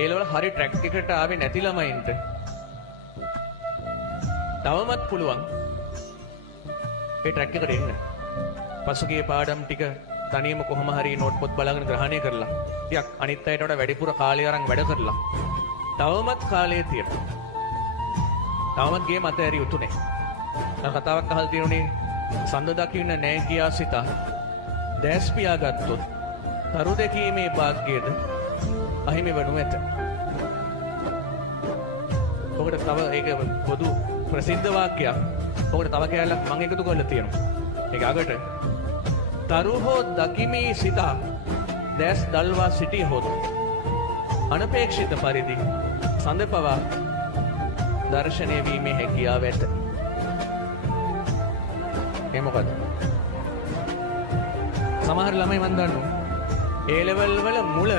ඒලවල හරි ට්‍රැක් එකට ආවේ නැති ළමයින්ට තවමත් පුළුවන් ඒ ට්‍රැක් එකට එන්න. පසුගිය පාඩම් ටික තනියම කොහොම හරි නෝට් පොත් බලාගෙන ග්‍රහණය කරලා ටිකක් අනිත් අයට වඩා වැඩිපුර කාලය අරන් වැඩ කරලා තවමත් කාලය තියෙනවා. තවමත් ගේ මත ඇරි උතුනේ. මම කතාවක් අහලා තියෙනුනේ සඳ දකින්න නෑ කියා සිතා දැස් පියාගත්තොත් තරු දැකීමේ වාග්යද අහිමි වනු ඇත. ඔකට තව ඒක පොදු ප්‍රසිද්ධ වාක්‍යයක්. ඔකට තව කැලලක් මම එකතු කරලා තියෙනවා. ඒක අගට තරු හෝ දකිමි සිතා දැස් දල්වා සිටි හොත් අනපේක්ෂිත පරිදි සඳ පවා දර්ශනය වීමේ හැකියාව ඇත. ඒ මොකද? සමහර ළමයි මන් දන්නවා A level වල මුල